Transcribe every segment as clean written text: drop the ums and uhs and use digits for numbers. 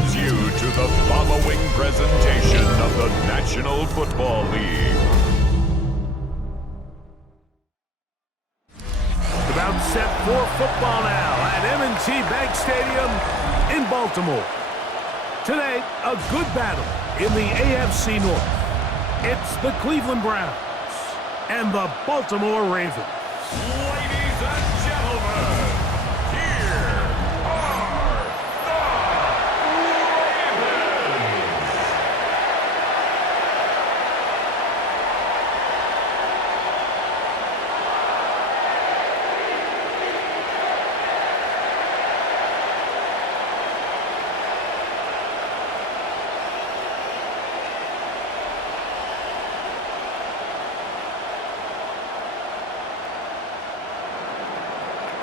brings you to the following presentation of the National Football League. About set for football now at M&T Bank Stadium in Baltimore. Today, a good battle in the AFC North. It's the Cleveland Browns and the Baltimore Ravens. Ladies and gentlemen, here are the Ravens.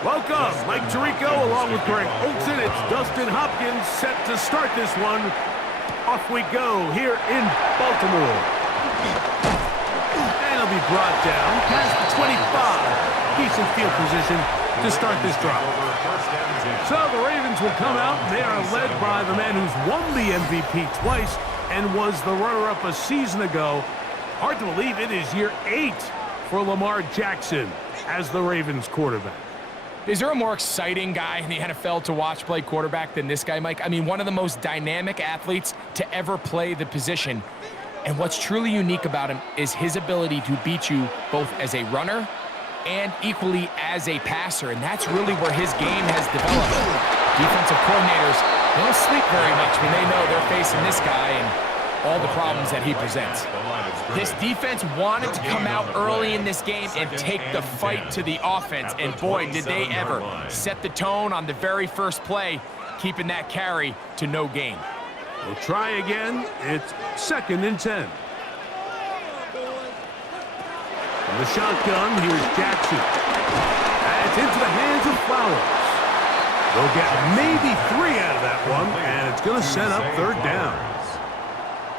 Welcome, Mike Tirico, along with Greg Olson. It's Dustin Hopkins set to start this one. Off we go here in Baltimore. And it'll be brought down past the 25. Decent field position to start this drive. So the Ravens will come out. They are led by the man who's won the MVP twice and was the runner-up a season ago. Hard to believe it is year 8 for Lamar Jackson as the Ravens quarterback. Is there a more exciting guy in the NFL to watch play quarterback than this guy, Mike? I mean, one of the most dynamic athletes to ever play the position. And what's truly unique about him is his ability to beat you both as a runner and equally as a passer. And that's really where his game has developed. Defensive coordinators, they don't sleep very much when they know they're facing this guy and all the problems that he presents. This defense wanted to come out early in this game and take the fight to the offense, and boy, did they ever set the tone on the very first play, keeping that carry to no gain. We'll try again. It's 2nd and 10. From the shotgun, here's Jackson. And it's into the hands of Flowers. They'll get maybe 3 out of that one, and it's going to set up 3rd down.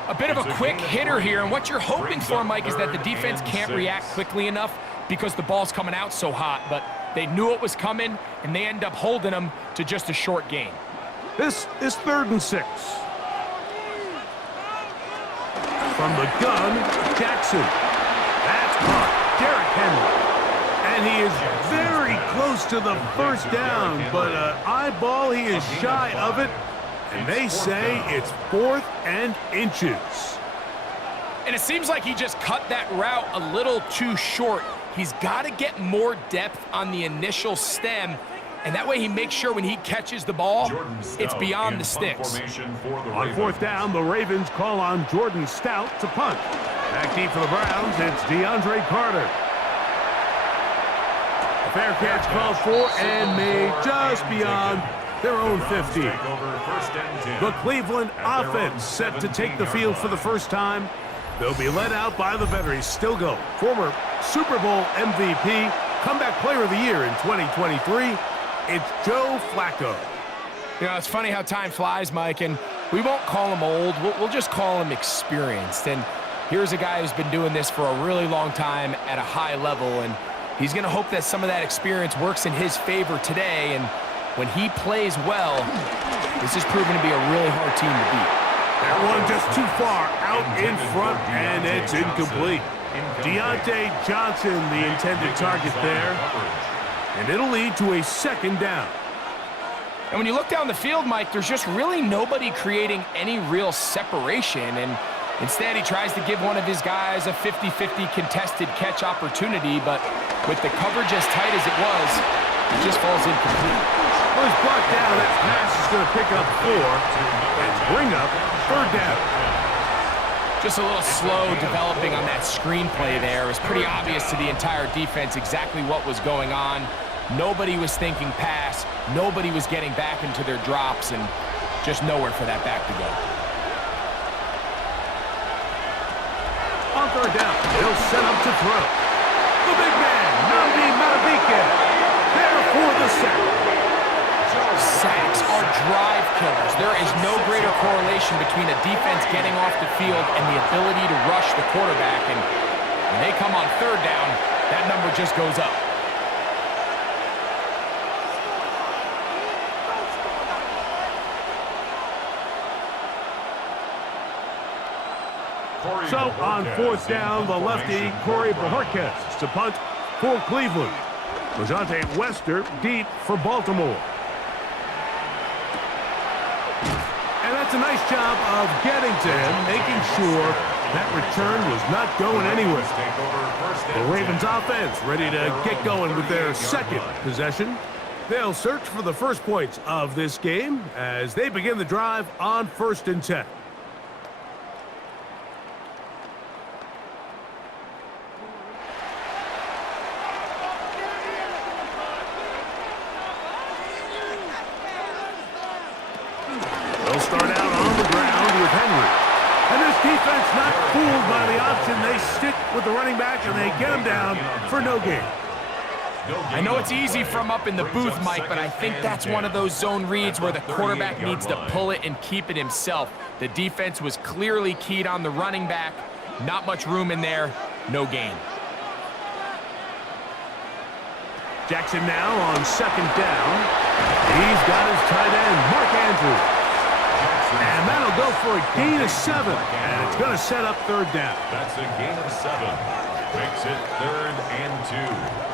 A bit of a quick hitter here, and what you're hoping for, Mike, is that the defense can't react quickly enough because the ball's coming out so hot, but they knew it was coming, and they end up holding them to just a short gain. This is 3rd and 6. From the gun, Jackson. That's caught. Derrick Henry. And he is very close to the 1st down, but eyeball, he is shy of it. And they say it's 4th and inches. And it seems like he just cut that route a little too short. He's got to get more depth on the initial stem, and that way he makes sure when he catches the ball, it's beyond the sticks. On 4th down, the Ravens call on Jordan Stout to punt. Back deep for the Browns, it's DeAndre Carter. A fair catch called for and made just beyond their own 50. The Cleveland offense set to take the field for the first time. They'll be led out by the veteran, still going. Former Super Bowl MVP, comeback player of the year in 2023. It's Joe Flacco. You know, it's funny how time flies, Mike, and we won't call him old. We'll just call him experienced. And here's a guy who's been doing this for a really long time at a high level, and he's going to hope that some of that experience works in his favor today. And when he plays well, this is proving to be a really hard team to beat. That one just too far out in front, and it's incomplete. Deontay Johnson, the intended target there. And it'll lead to a 2nd down. And when you look down the field, Mike, there's just really nobody creating any real separation. And instead, he tries to give one of his guys a 50-50 contested catch opportunity, but with the coverage as tight as it was, it just falls incomplete. Well, he's brought down. That pass is going to pick up 4 and bring up 3rd down. Just a little slow developing on that screenplay there. It was pretty obvious to the entire defense exactly what was going on. Nobody was thinking pass. Nobody was getting back into their drops, and just nowhere for that back to go. On 3rd down, he'll set up to throw. The big man, Nnamdi Madubuike, there for the sack. Sacks are drive killers. There is no greater correlation between a defense getting off the field and the ability to rush the quarterback. And when they come on 3rd down, that number just goes up. So on fourth down, the lefty Corey Bojorquez to punt for Cleveland. Lejante Wester deep for Baltimore. And that's a nice job of getting to him, making sure that return was not going anywhere. The Ravens offense ready to get going with their second possession. They'll search for the first points of this game as they begin the drive on 1st and 10. They'll start out on the ground with Henry. And this defense not fooled by the option. They stick with the running back and they get him down for no gain. I know it's easy from up in the booth, Mike, but I think that's one of those zone reads where the quarterback needs to pull it and keep it himself. The defense was clearly keyed on the running back. Not much room in there. No gain. Jackson now on 2nd down. He's got his tight end, Mark Andrews. And that'll go for a gain of 7. And it's going to set up 3rd down. That's a gain of 7. Makes it 3rd and 2.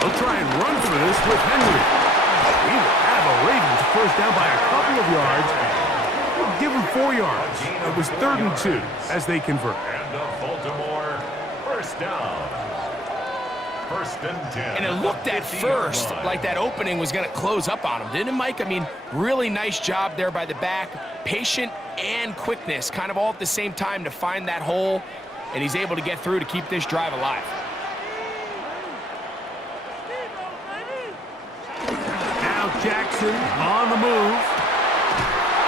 They'll try and run for this with Henry. He will have a Ravens first down by a couple of yards. We'll give him 4 yards. It was 3rd and 2 as they convert. And a Baltimore first down. 1st and 10. And it looked at first like that opening was going to close up on him, didn't it, Mike? I mean, really nice job there by the back. Patient and quickness, kind of all at the same time to find that hole. And he's able to get through to keep this drive alive. Jackson on the move.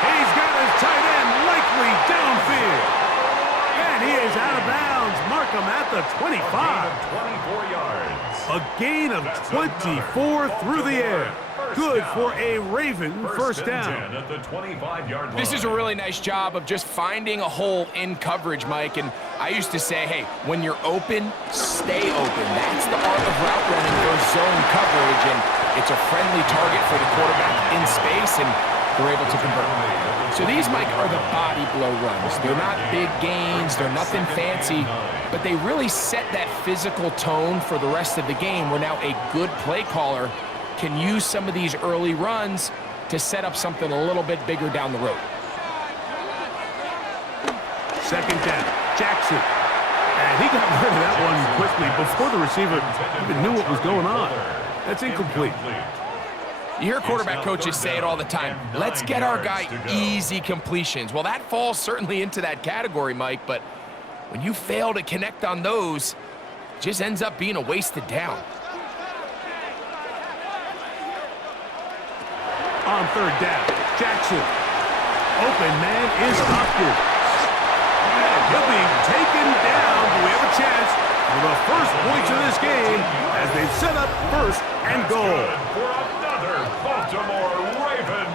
He's got his tight end likely downfield. And he is out of bounds. Mark him at the 25. 24 yards. A gain of 24 through the air. Good for a Raven first down. At the 25-yard line. This is a really nice job of just finding a hole in coverage, Mike. And I used to say, hey, when you're open, stay open. That's the art of route running for zone coverage. And it's a friendly target for the quarterback in space, and they're able to convert. So these, Mike, are the body blow runs. They're not big gains. They're nothing fancy. But they really set that physical tone for the rest of the game where now a good play caller can use some of these early runs to set up something a little bit bigger down the road. 2nd down, Jackson. And he got rid of that one quickly before the receiver even knew what was going on. That's incomplete. You hear quarterback coaches say it all the time. Let's get our guy easy completions. Well, that falls certainly into that category, Mike, but when you fail to connect on those, it just ends up being a wasted down. On 3rd down, Jackson. Open man is Hopkins. And he'll be taken down. We have a chance for the first points of this game as they set up 1st and goal. For another Baltimore Raven.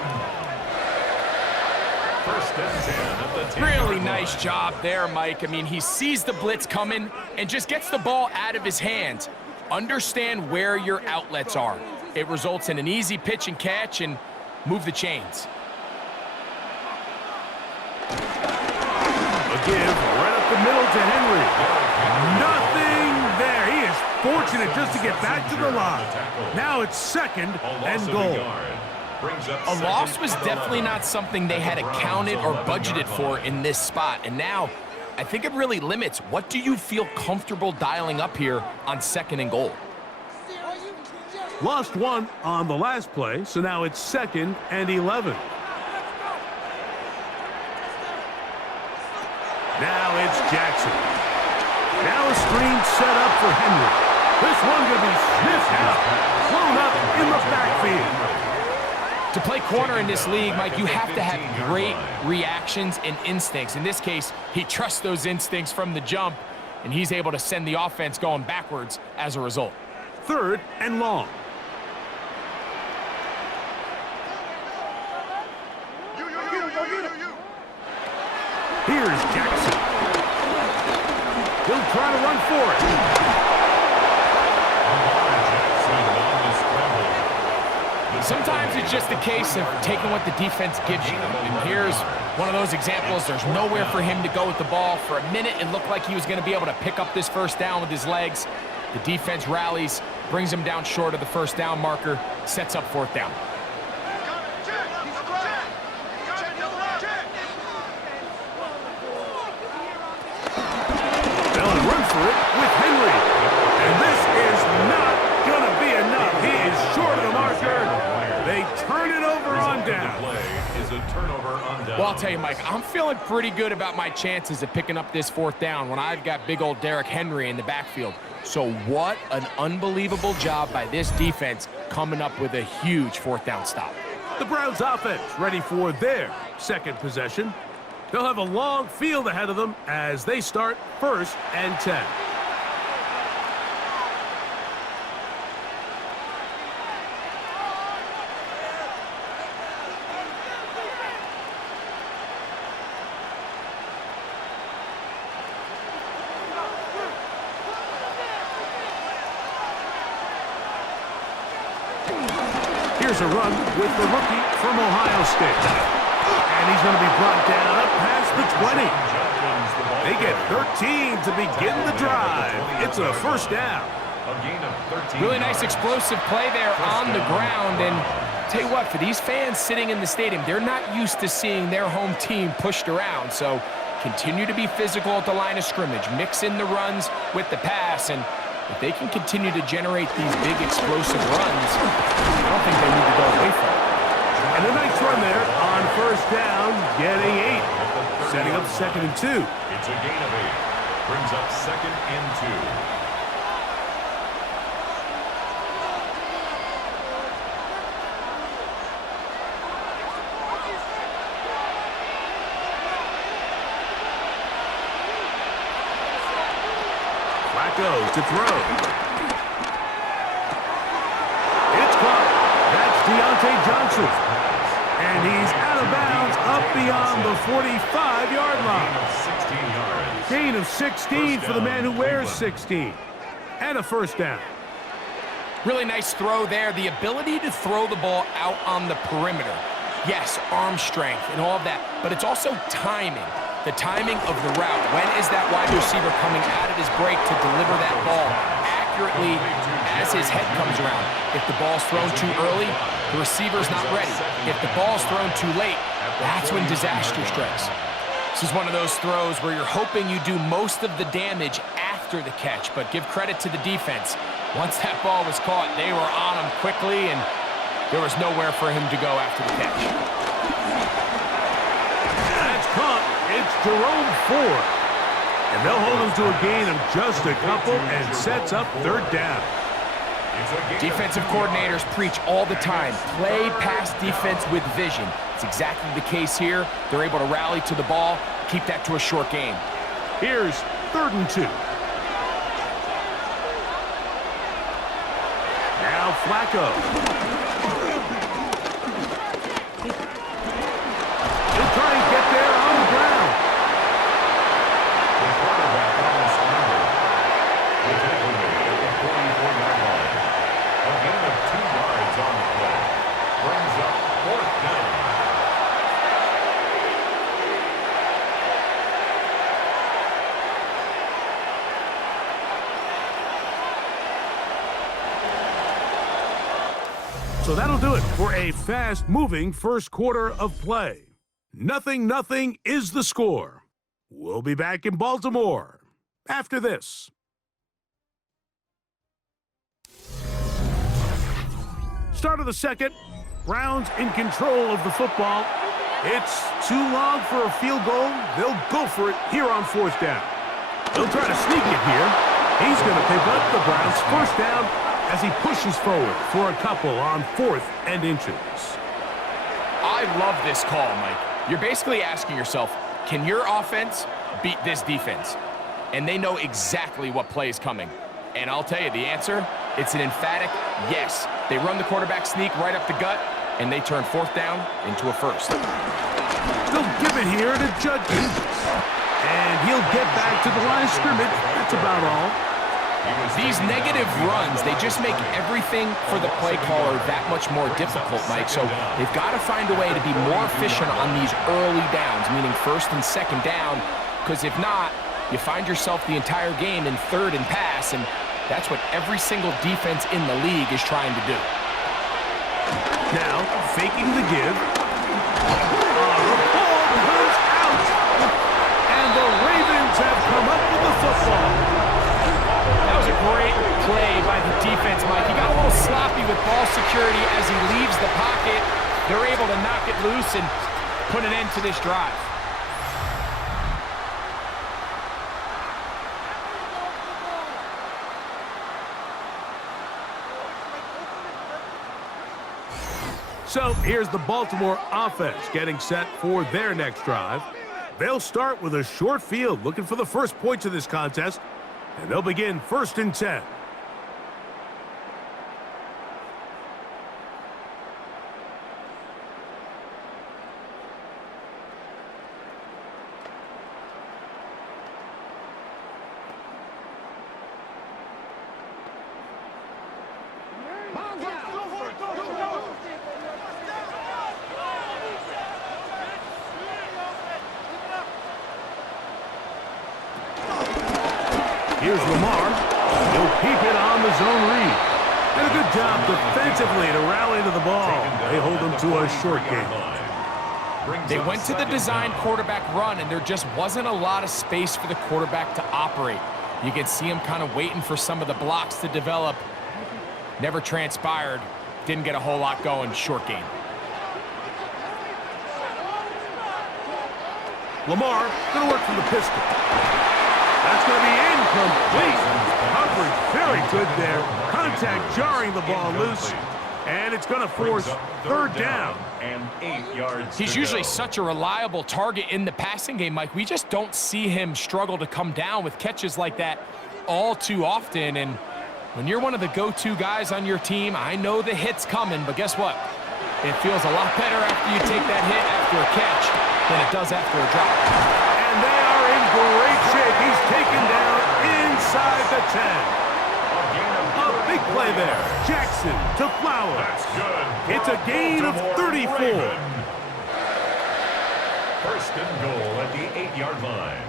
1st and 10 at the 10. Really nice job there, Mike. I mean, he sees the blitz coming and just gets the ball out of his hands. Understand where your outlets are. It results in an easy pitch and catch and move the chains. A give right up the middle to Henry. Nothing there. He is fortunate just to get back to the line. Now it's 2nd and goal. A loss was definitely not something they had accounted or budgeted for in this spot. And now, I think it really limits what do you feel comfortable dialing up here on 2nd and goal. Lost one on the last play, so now it's 2nd and 11. Now it's Jackson. Now a screen set up for Henry. This one going to be sniffed out, thrown up in the backfield. To play corner in this league, Mike, you have to have great reactions and instincts. In this case, he trusts those instincts from the jump, and he's able to send the offense going backwards as a result. 3rd and long. Here's Jackson. He'll try to run for it. Sometimes it's just a case of taking what the defense gives you. And here's one of those examples. There's nowhere for him to go with the ball. For a minute, it looked like he was going to be able to pick up this first down with his legs. The defense rallies, brings him down short of the first down marker, sets up fourth down. They'll run for it with Henry. And this is not going to be enough. He is short of the marker. They turn it over on down. Well, I'll tell you, Mike, I'm feeling pretty good about my chances of picking up this fourth down when I've got big old Derrick Henry in the backfield. So what an unbelievable job by this defense coming up with a huge fourth down stop. The Browns offense ready for their second possession. They'll have a long field ahead of them as they start 1st and 10. Here's a run with the rookie from Ohio State. And he's going to be brought down up past the 20. They get 13 to begin the drive. It's a first down. Really nice explosive play there on the ground. And tell you what, for these fans sitting in the stadium, they're not used to seeing their home team pushed around. So continue to be physical at the line of scrimmage. Mix in the runs with the pass. And if they can continue to generate these big explosive runs, I don't think they need to go away from it. And a nice run there on first down, getting 8. Setting up 2nd and 2. It's a gain of 8. Brings up 2nd and 2. Goes to throw. It's caught. That's Deontay Johnson. And he's out of bounds up beyond the 45-yard line. Gain of 16 for the man who wears 16. And a first down. Really nice throw there. The ability to throw the ball out on the perimeter. Yes, arm strength and all of that, but it's also timing. The timing of the route. When is that wide receiver coming out of his break to deliver that ball accurately as his head comes around? If the ball's thrown too early, the receiver's not ready. If the ball's thrown too late, that's when disaster strikes. This is one of those throws where you're hoping you do most of the damage after the catch, but give credit to the defense. Once that ball was caught, they were on him quickly, and there was nowhere for him to go after the catch. That's caught. It's Jerome Ford. And they'll hold him to a gain of just a couple and sets up 3rd down. Defensive coordinators preach all the time, play pass defense with vision. It's exactly the case here. They're able to rally to the ball, keep that to a short gain. Here's 3rd and 2. Now Flacco. He'll try and get there on the ground. The quarterback on the scramble. The takeaway at the 44-yard line. A gain of 2 yards on the play. Brings up 4th down. So that'll do it for a fast-moving first quarter of play. 0-0 is the score. We'll be back in Baltimore after this. Start of the second. Browns in control of the football. It's too long for a field goal. They'll go for it here on 4th down. They'll try to sneak it here. He's going to pick up the Browns' first down as he pushes forward for a couple on 4th and inches. I love this call, Mike. You're basically asking yourself, can your offense beat this defense? And they know exactly what play is coming. And I'll tell you the answer, it's an emphatic yes. They run the quarterback sneak right up the gut, and they turn 4th down into a first. They'll give it here to Judkins. And he'll get back to the line of scrimmage. That's about all. These negative runs, they just make everything for the play caller that much more difficult, Mike. So they've got to find a way to be more efficient on these early downs, meaning first and second down, because if not, you find yourself the entire game in third and pass, and that's what every single defense in the league is trying to do. Now, faking the give. The ball comes out. And the Ravens have come up with the football. That was a great play by the defense, Mike. He got a little sloppy with ball security as he leaves the pocket. They're able to knock it loose and put an end to this drive. So here's the Baltimore offense getting set for their next drive. They'll start with a short field, looking for the first points of this contest, and they'll begin 1st and 10. Here's Lamar. He'll keep it on the zone read. And a good job defensively to rally to the ball. They hold him to a short gain. They went to the design quarterback run, and there just wasn't a lot of space for the quarterback to operate. You can see him kind of waiting for some of the blocks to develop. Never transpired. Didn't get a whole lot going. Short gain. Lamar going to work from the pistol. That's going to be incomplete. Coverage very good there. Contact jarring the ball loose. And it's going to force third down. And 8 yards. He's usually such a reliable target in the passing game, Mike. We just don't see him struggle to come down with catches like that all too often. And when you're one of the go-to guys on your team, I know the hit's coming, but guess what? It feels a lot better after you take that hit after a catch than it does after a drop. And they are in great shape. He's taken down inside the 10. A big play there. Jackson to Flowers. That's good. It's a gain of 34. First and goal at the 8-yard line.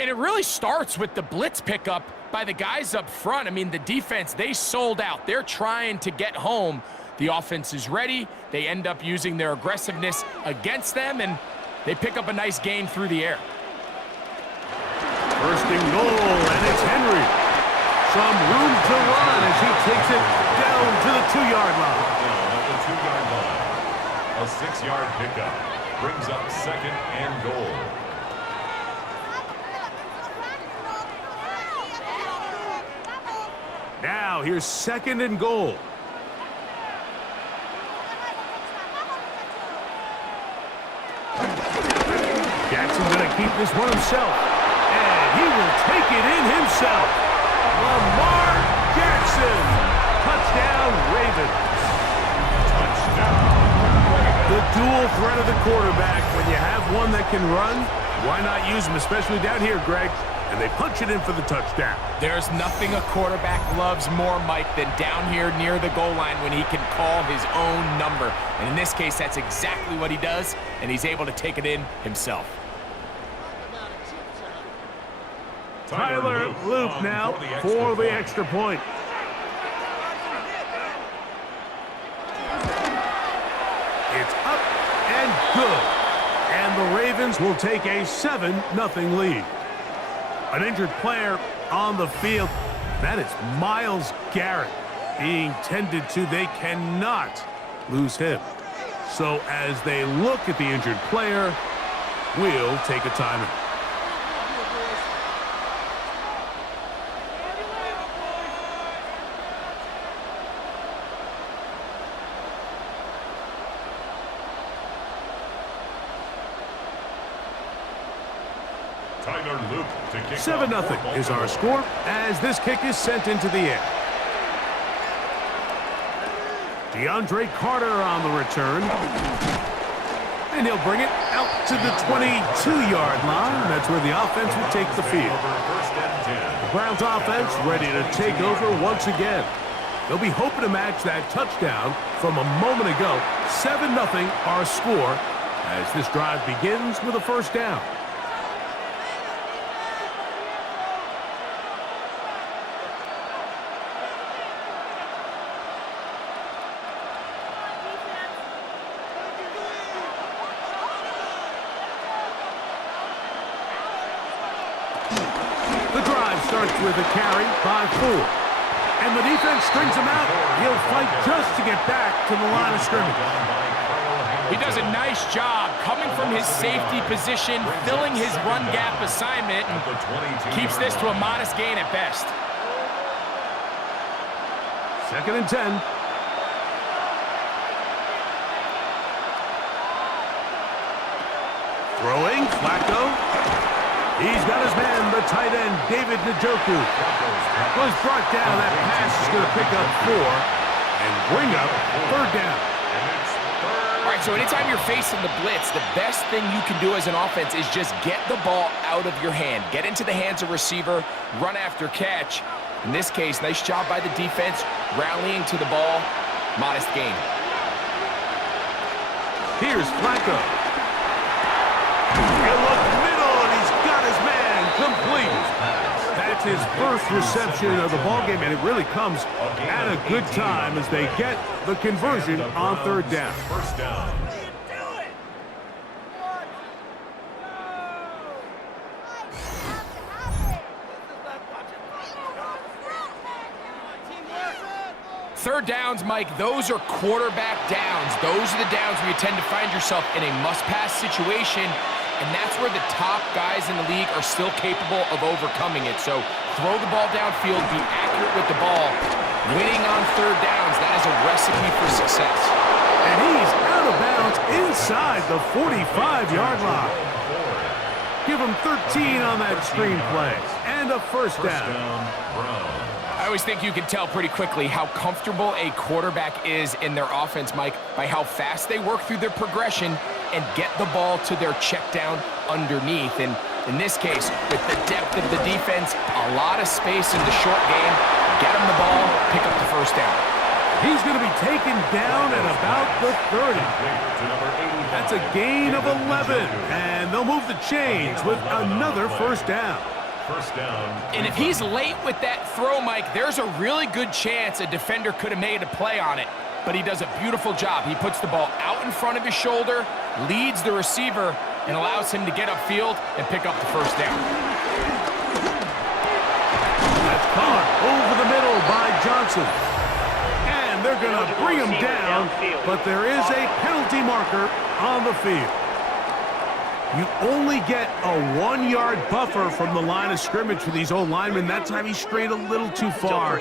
And it really starts with the blitz pickup by the guys up front. I mean, the defense, they sold out. They're trying to get home. The offense is ready. They end up using their aggressiveness against them, and they pick up a nice gain through the air. First and goal, and it's Henry. Some room to run as he takes it down to the 2-yard line. Down at the 2-yard line. A 6-yard pickup brings up second and goal. Now here's second and goal. Jackson's going to keep this one himself. And he will take it in himself. Lamar Jackson. Touchdown, Ravens. The dual threat of the quarterback. When you have one that can run, why not use him, especially down here, Greg? And they punch it in for the touchdown. There's nothing a quarterback loves more, Mike, than down here near the goal line when he can call his own number. And in this case, that's exactly what he does, and he's able to take it in himself. Tyler Loop now for the extra point. It's up and good. And the Ravens will take a 7-0 lead. An injured player on the field. That is Myles Garrett being tended to. They cannot lose him. So as they look at the injured player, we'll take a timeout. Tyler Luke to kick 7-0 is our score as this kick is sent into the air. DeAndre Carter on the return. And he'll bring it out to the 22-yard line. That's where the offense will take the field. The Browns offense ready to take over once again. They'll be hoping to match that touchdown from a moment ago. 7-0 our score as this drive begins with a first down. Starts with a carry by 4. And the defense strings him out. He'll fight just to get back to the line of scrimmage. He does a nice job coming from his safety position, filling his run gap assignment, and keeps this to a modest gain at best. 2nd and 10. Throwing, Flacco. He's got his man, the tight end, David Njoku. Was brought down. That pass is going to pick up 4 and bring up 3rd down. All right, so anytime you're facing the blitz, the best thing you can do as an offense is just get the ball out of your hand. Get into the hands of receiver, run after catch. In this case, nice job by the defense, rallying to the ball. Modest gain. Here's Flacco. He'll look middle, and he's got his man complete. That's his first reception of the ballgame, and it really comes at a good time as they get the conversion on 3rd down. First down. 3rd downs, Mike, those are quarterback downs. Those are the downs where you tend to find yourself in a must-pass situation, and that's where the top guys in the league are still capable of overcoming it. So throw the ball downfield, be accurate with the ball. Winning on 3rd downs, that is a recipe for success. And he's out of bounds inside the 45-yard line. Give him 13 on that screenplay and a first down. I always think you can tell pretty quickly how comfortable a quarterback is in their offense, Mike, by how fast they work through their progression and get the ball to their check down underneath. And in this case, with the depth of the defense, a lot of space in the short game, get him the ball, pick up the first down. He's going to be taken down at about the 30. That's a gain of 11, and they'll move the chains with another first down. First down. And if he's late with that throw, Mike, there's a really good chance a defender could have made a play on it. But he does a beautiful job. He puts the ball out in front of his shoulder, leads the receiver, and allows him to get upfield and pick up the first down. That's caught over the middle by Johnson. And they're going to bring him down, but there is a penalty marker on the field. You only get a 1-yard buffer from the line of scrimmage for these old linemen. That time he strayed a little too far,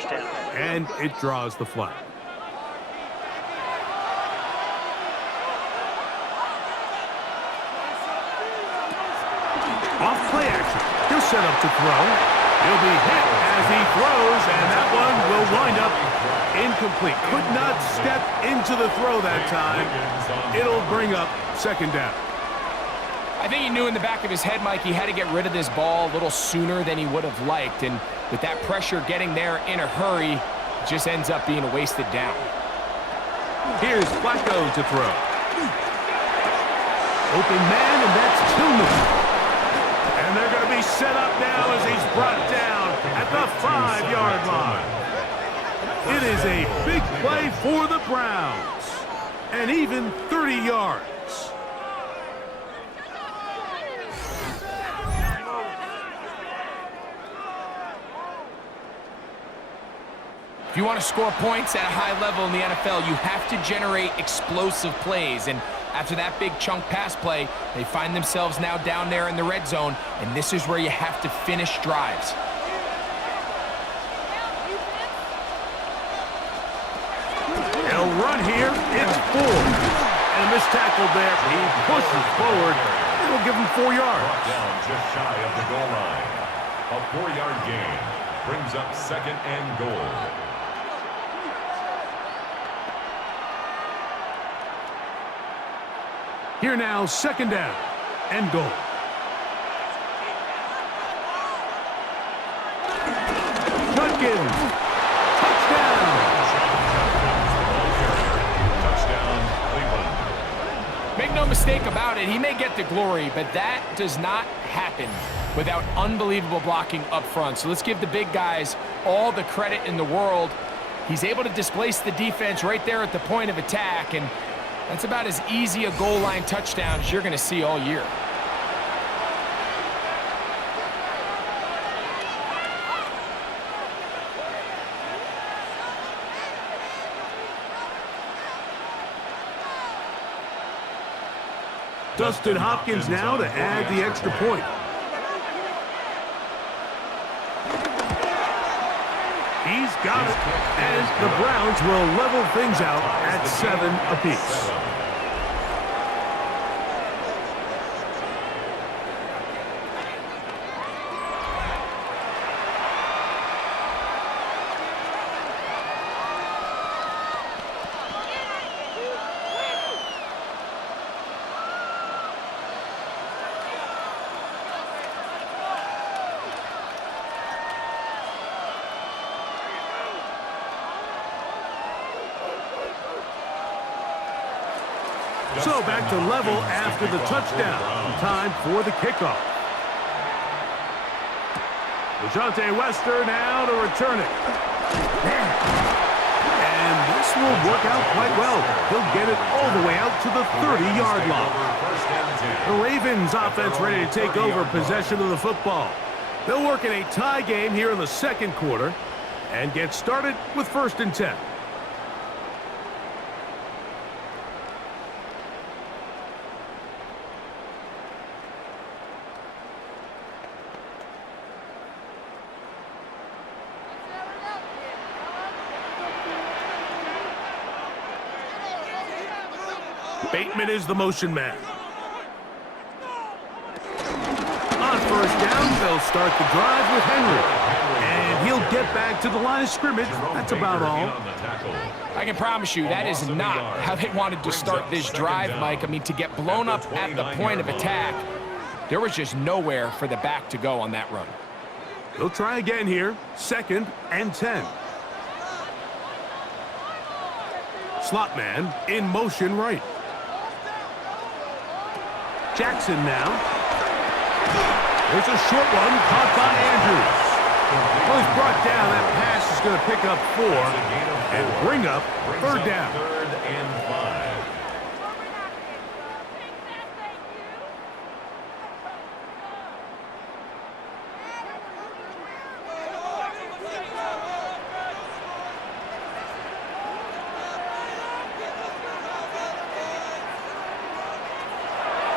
and it draws the flag. Off play action. He'll set up to throw. He'll be hit as he throws, and that one will wind up incomplete. Could not step into the throw that time. It'll bring up 2nd down. I think he knew in the back of his head, Mike, he had to get rid of this ball a little sooner than he would have liked. And with that pressure getting there in a hurry, it just ends up being a wasted down. Here's Flacco to throw. Open man, and that's Tillman. And they're going to be set up now as he's brought down at the 5-yard line. It is a big play for the Browns. And even 30 yards. If you want to score points at a high level in the NFL, you have to generate explosive plays. And after that big chunk pass play, they find themselves now down there in the red zone, and this is where you have to finish drives. They'll run here. It's 4. And a missed tackle there. He pushes forward. It'll give him 4 yards. Down just shy of the goal line. A 4-yard gain brings up 2nd and goal. Here now, second down and goal. Judkins, touchdown. Touchdown, Cleveland. Make no mistake about it, he may get the glory, but that does not happen without unbelievable blocking up front. So let's give the big guys all the credit in the world. He's able to displace the defense right there at the point of attack, and that's about as easy a goal line touchdown as you're going to see all year. Dustin Hopkins now to add the extra point. He's got it, and the Browns will level things out at 7 apiece. So back to level after the touchdown. Time for the kickoff. DeJounte Wester now to return it. And this will work out quite well. He'll get it all the way out to the 30-yard line. The Ravens offense ready to take over possession of the football. They'll work in a tie game here in the second quarter and get started with 1st and 10. Bateman is the motion man. On 1st down, they'll start the drive with Henry. And he'll get back to the line of scrimmage. That's about all. I can promise you that is not how they wanted to start this drive, Mike. I mean, to get blown up at the point of attack, there was just nowhere for the back to go on that run. They'll try again here. 2nd and 10. Slot man in motion right. Jackson now. There's a short one caught by Andrews. Well, he's brought down. That pass is going to pick up 4 and bring up 3rd down. 3rd and 5.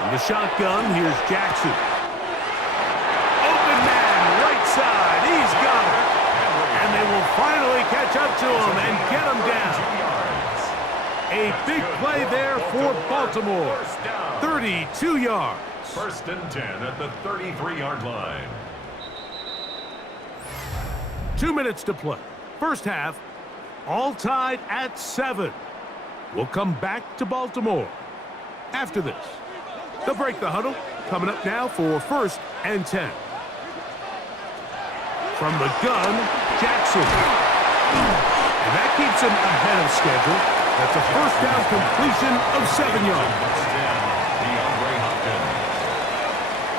The shotgun, here's Jackson. Open man, right side, he's got it. And they will finally catch up to him and get him down. A big play there for Baltimore. 32 yards. 1st and 10 at the 33-yard line. 2 minutes to play. First half, all tied at 7. We'll come back to Baltimore after this. They'll break the huddle. Coming up now for 1st and 10. From the gun, Jackson. And that keeps him ahead of schedule. That's a 1st down completion of 7 yards.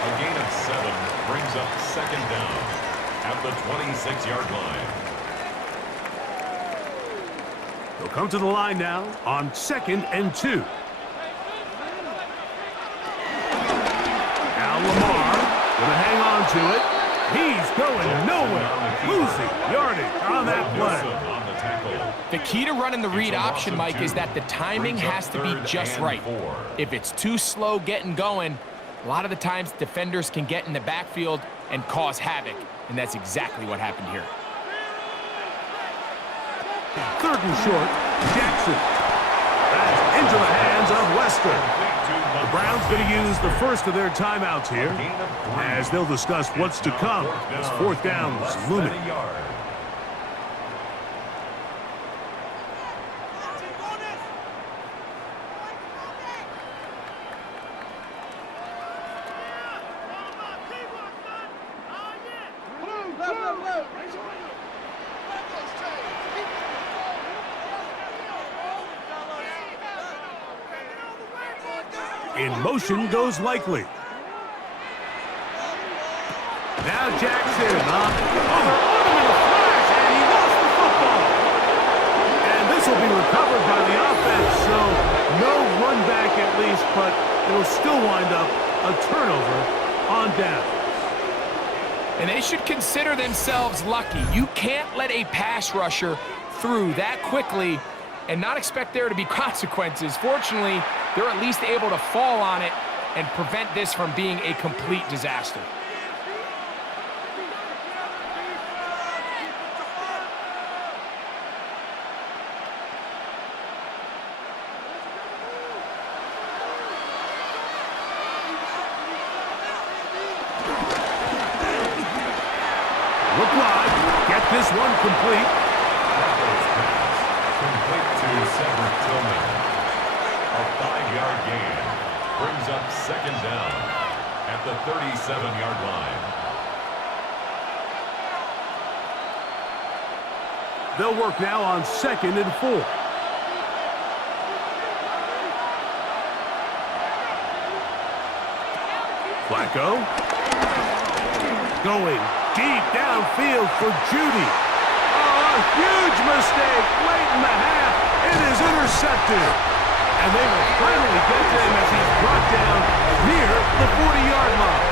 A gain of 7 brings up 2nd down at the 26-yard line. They'll come to the line now on 2nd and 2. Lamar gonna hang on to it. He's going nowhere. Losing yardage on that play. The key to running the read option, Mike, is that the timing has to be just right. If it's too slow getting going, a lot of the times defenders can get in the backfield and cause havoc, and that's exactly what happened here. 3rd and short, Jackson. That's into the hands of Wester. The Browns going to use the first of their timeouts here, as they'll discuss what's to come as 4th down is looming. In motion goes Likely. Now Jackson. Oh, they're on him in a flash, and he lost the football. And this will be recovered by the offense, so no run back at least, but it'll still wind up a turnover on down. And they should consider themselves lucky. You can't let a pass rusher through that quickly and not expect there to be consequences. Fortunately, they're at least able to fall on it and prevent this from being a complete disaster. Look wide. Get this one complete. Complete to Cedric Tillman. A 5-yard gain brings up second down at the 37-yard line. They'll work now on 2nd and 4. Flacco. Going deep downfield for Judy. Oh, a huge mistake late in the half. It is intercepted. And they will finally get to him as he's brought down near the 40-yard line.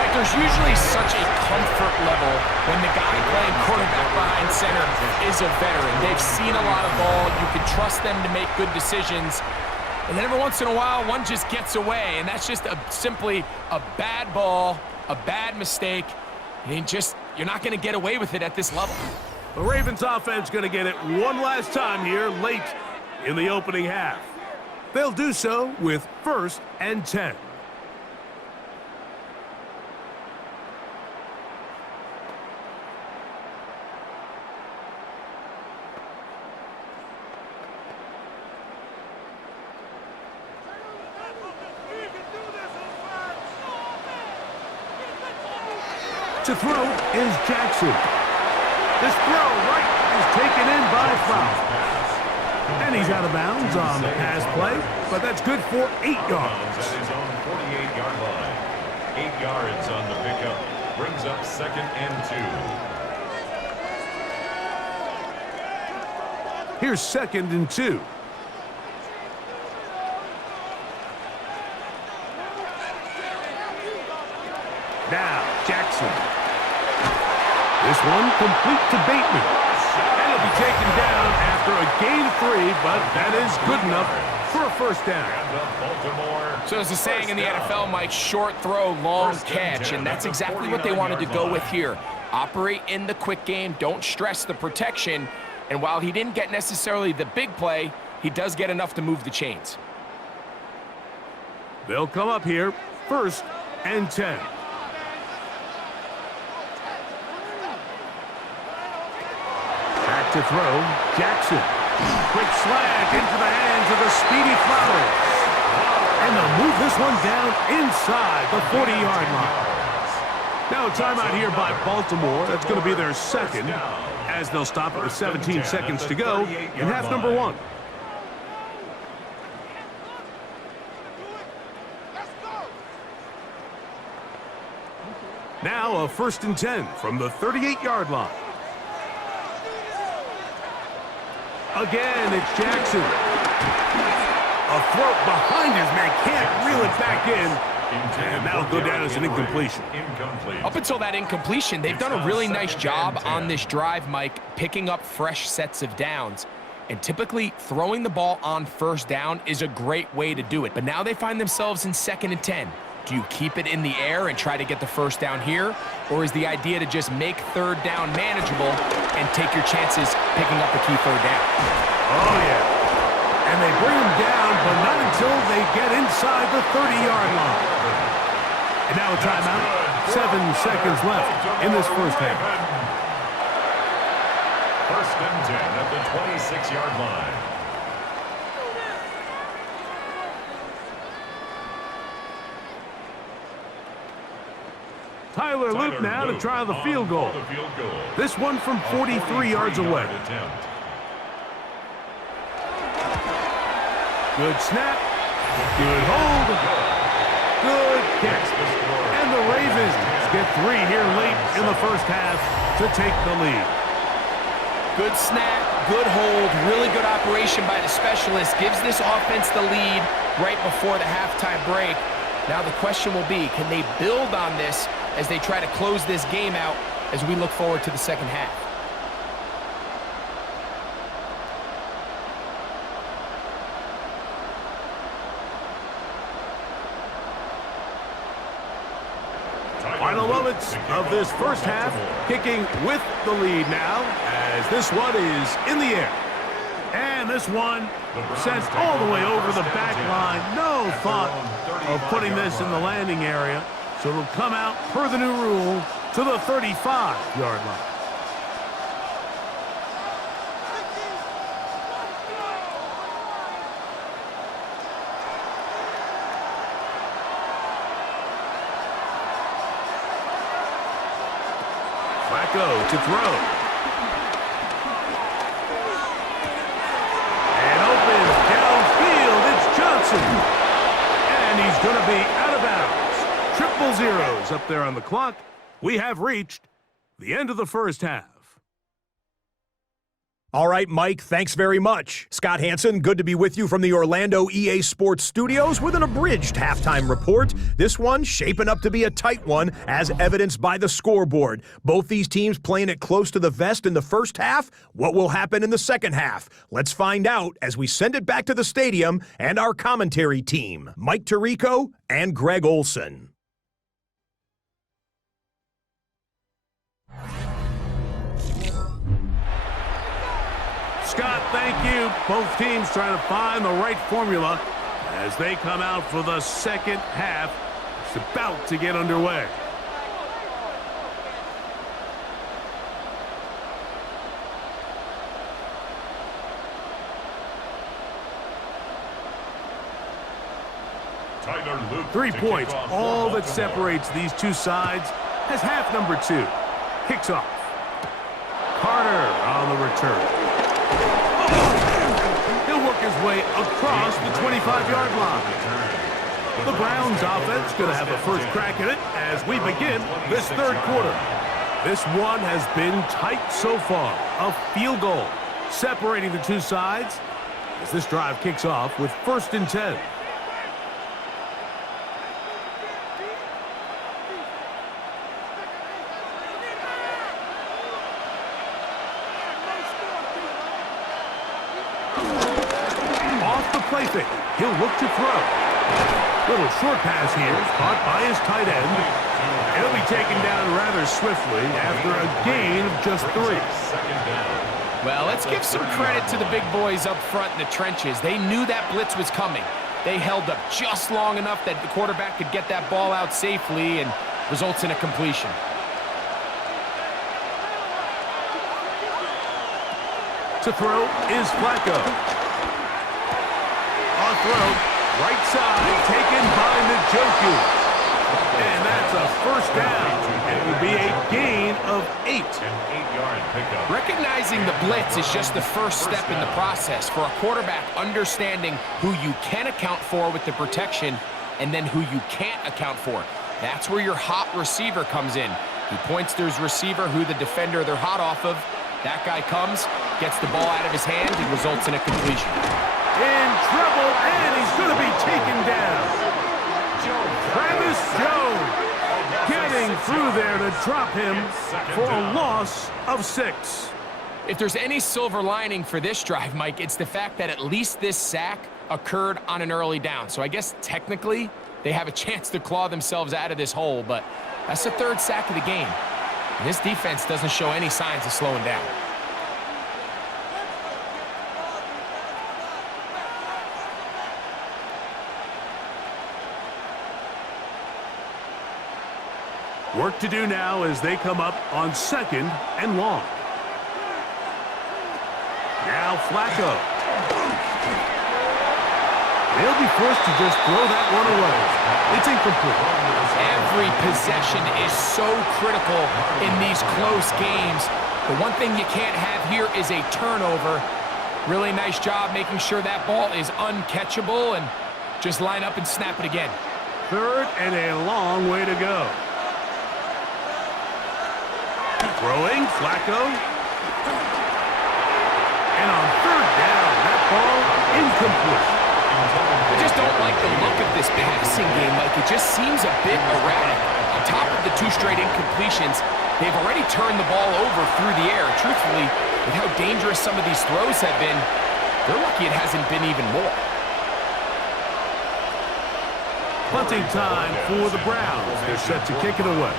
Mike, there's usually such a comfort level when the guy playing quarterback behind center is a veteran. They've seen a lot of ball. You can trust them to make good decisions. And then every once in a while, one just gets away, and that's just simply a bad ball, a bad mistake. You're not going to get away with it at this level. The Ravens offense going to get it one last time here late in the opening half. They'll do so with 1st and 10. To throw is Jackson. This throw right is taken in by Fowler. And he's out of bounds on the pass play, but that's good for 8 yards. At his own 48-yard line. 8 yards on the pickup. Brings up 2nd and 2. Here's 2nd and 2. Now, Jackson. This one complete to Bateman. And it'll be taken down after a gain of 3, but that is good enough for a 1st down. So as the saying in the NFL, Mike, short throw, long catch, and that's exactly what they wanted to go with here. Operate in the quick game, don't stress the protection, and while he didn't get necessarily the big play, he does get enough to move the chains. They'll come up here, 1st and 10. Back to throw, Jackson. Quick slant into the hands of the speedy Flowers. And they'll move this one down inside the 40-yard line. Now a timeout here by Baltimore. That's going to be their 2nd, as they'll stop it with 17 seconds to go in half number 1. Now a 1st and 10 from the 38-yard line. Again, it's Jackson. A throat behind his man, can't reel it back in. And that'll go down as an incompletion. Up until that incompletion, they've done a really nice job on this drive, Mike, picking up fresh sets of downs. And typically, throwing the ball on 1st down is a great way to do it. But now they find themselves in 2nd and 10. Do you keep it in the air and try to get the 1st down here? Or is the idea to just make 3rd down manageable and take your chances picking up the key 3rd down? Oh, yeah. And they bring him down, but not until they get inside the 30-yard line. And now a timeout. 7 seconds left in this 1st half. 1st and 10 at the 26-yard line. Tyler Luke now to try the field goal. This one from 43 yards away. Good snap, Good hold. Good kick. And the Ravens get 3 here late in the first half to take the lead. Good snap, good hold, really good operation by the specialist. Gives this offense the lead right before the halftime break. Now the question will be, can they build on this as they try to close this game out as we look forward to the second half? Final moments of this first half, kicking with the lead now, as this one is in the air. And this one sent all the way over the back line. No thought of putting this in the landing area. So it'll come out, per the new rule, to the 35-yard line. Flacco to throw. And opens downfield. It's Johnson. And he's going to be out of bounds. Triple zeros up there on the clock. We have reached the end of the first half. All right, Mike, thanks very much. Scott Hansen, good to be with you from the Orlando EA Sports Studios with an abridged halftime report. This one shaping up to be a tight one, as evidenced by the scoreboard. Both these teams playing it close to the vest in the first half. What will happen in the second half? Let's find out as we send it back to the stadium and our commentary team, Mike Tirico and Greg Olson. Scott, thank you. Both teams trying to find the right formula as they come out for the second half. It's about to get underway. Tyler Luke 3 to points, kick off all for that Baltimore. separates these two sides as half number 2 kicks off. Carter on the return. He'll work his way across the 25-yard line. The Browns offense going to have a first crack at it as we begin this third quarter. This one has been tight so far. A field goal separating the two sides as this drive kicks off with 1st and 10. Play fake. He'll look to throw. Little short pass here, caught by his tight end. He'll be taken down rather swiftly after a gain of just 3. Well, let's give some credit to the big boys up front in the trenches. They knew that blitz was coming. They held up just long enough that the quarterback could get that ball out safely and results in a completion. To throw is Flacco. On throw, right side, taken by Njoku. And that's a first down. It would be a gain of 8. An 8-yard pickup. Recognizing the blitz is just the first step in the process for a quarterback understanding who you can account for with the protection and then who you can't account for. That's where your hot receiver comes in. He points to his receiver who the defender they're hot off of. That guy comes, gets the ball out of his hand, and results in a completion. In trouble, and he's going to be taken down. Travis Jones getting through there to drop him for a loss of 6. If there's any silver lining for this drive, Mike, it's the fact that at least this sack occurred on an early down. So I guess technically they have a chance to claw themselves out of this hole, but that's the 3rd sack of the game. And this defense doesn't show any signs of slowing down. Work to do now as they come up on 2nd and long. Now Flacco. They'll be forced to just throw that one away. It's incomplete. Every possession is so critical in these close games. The one thing you can't have here is a turnover. Really nice job making sure that ball is uncatchable, and Just line up and snap it again. Third and a long way to go. Throwing, Flacco. And on third down, that ball incomplete. I just don't like the look of this passing game. Like, it just seems a bit erratic. On top of the 2 straight incompletions, they've already turned the ball over through the air. Truthfully, with how dangerous some of these throws have been, they're lucky it hasn't been even more. Punting time for the Browns. They're set to kick it away,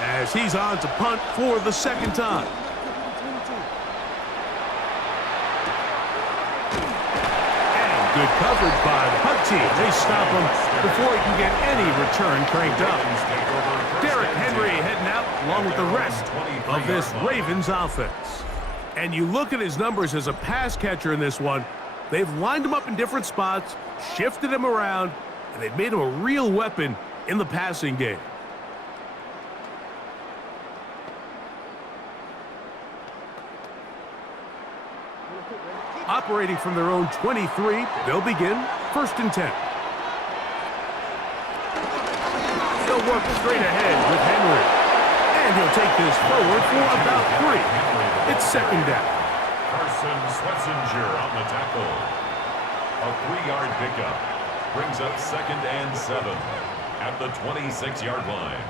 as he's on to punt for the second time. And good coverage by the punt team. They stop him before he can get any return cranked up. Derrick Henry heading out along with the rest of this Ravens offense. And you look at his numbers as a pass catcher in this one. They've lined him up in different spots, shifted him around, and they've made him a real weapon in the passing game. Operating from their own 23, they'll begin 1st and 10. They'll work straight ahead with Henry. And he'll take this forward for about 3. It's 2nd down. Carson Swetzinger on the tackle. A 3-yard pickup brings up 2nd and 7 at the 26-yard line.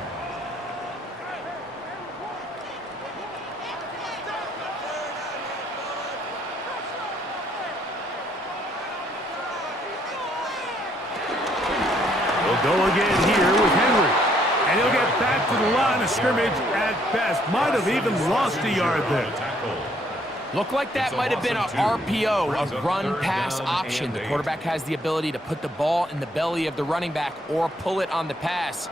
They'll go again here with Henry. And he'll get back to the line of scrimmage at best. Might have even lost a yard there. Looked like that might have been a RPO, a run-pass option. The quarterback has the ability to put the ball in the belly of the running back or pull it on the pass.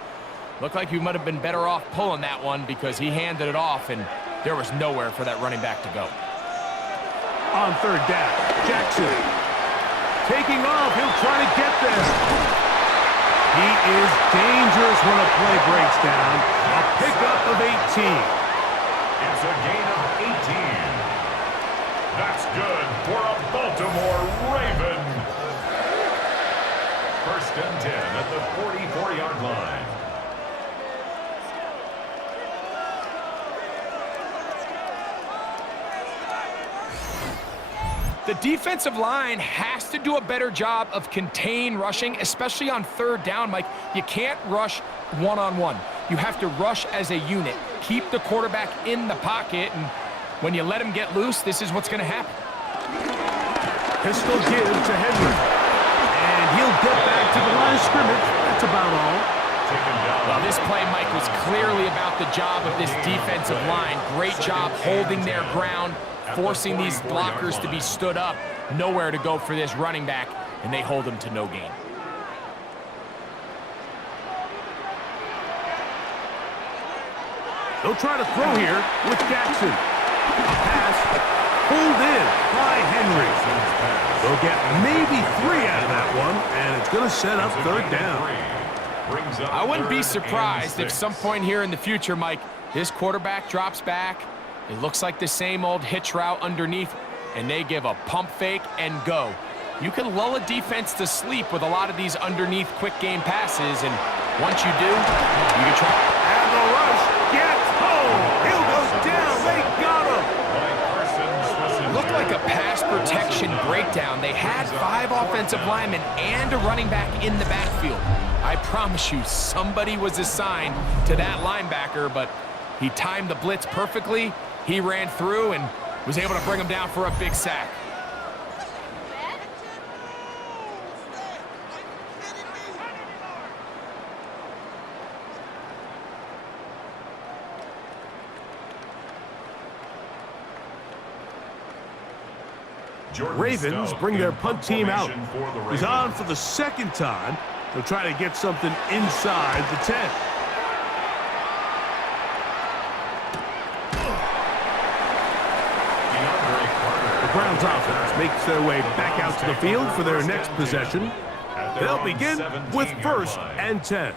Looked like he might have been better off pulling that one because he handed it off, and there was nowhere for that running back to go. On 3rd down, Jackson. Taking off, he'll try to get there. He is dangerous when a play breaks down. A pickup of 18. It's a gain of 18. That's good for a Baltimore Raven. 1st and 10 at the 44-yard line. The defensive line has to do a better job of contain rushing, especially on 3rd down, Mike. You can't rush one-on-one. You have to rush as a unit. Keep the quarterback in the pocket, and when you let him get loose, this is what's going to happen. Pistol give to Henry. And he'll get back to the line of scrimmage. That's about all. Well, this play, Mike, was clearly about the job of this defensive line. Great job holding their ground, forcing these blockers to be stood up. Nowhere to go for this running back, and they hold him to no gain. They'll try to throw here with Jackson. A pass pulled in by Henry. They'll get maybe 3 out of that one, and it's going to set up 3rd down. I wouldn't be surprised if some point here in the future, Mike, this quarterback drops back. It looks like the same old hitch route underneath, and they give a pump fake and go. You can lull a defense to sleep with a lot of these underneath quick game passes, and once you do, you can try. And the rush gets home. He'll go down. They got him. Looked like a pass protection breakdown. They had 5 offensive linemen and a running back in the backfield. I promise you, somebody was assigned to that linebacker, but he timed the blitz perfectly. He ran through and was able to bring him down for a big sack. Ravens bring their punt team out. He's on for the 2nd time. They'll try to get something inside the 10. The Browns offense makes their way back out to the field for their next possession. They'll begin with 1st and 10.